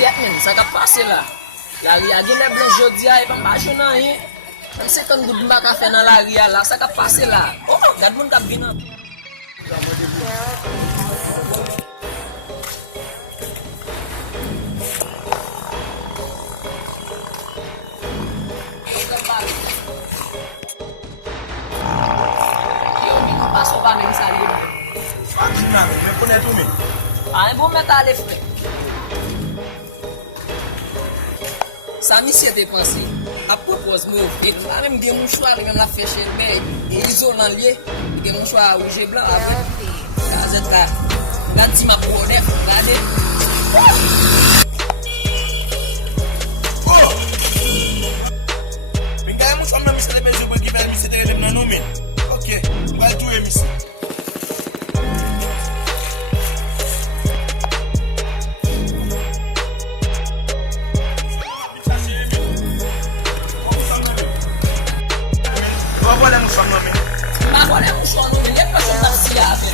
ket men, sa ka pase la. La ri a gen le blan jodi a, e pa mba jonan ye. An se ton goud mba ka fe nan la ri a la, sa ka pase la. Oh, gad moun kap binan. Yo, mi paso pa men sa li. Nan, men konen tou men. A, e bon met ale fre. Sa mi se te pansi, a propos mou, e la menm gen moun chwa li men la feche, men, e izolan liye, gen moun chwa rouje blan, avè, gazet la, gade ti ma prodef, gade. Oh! Men gaya moun chwa mwen misi te bejou pou ki vel misi te relem nan nou men. Ok, mwen tou e misi. Ma wale moun chwa nou men, lè kwa chwa tap si ya avè.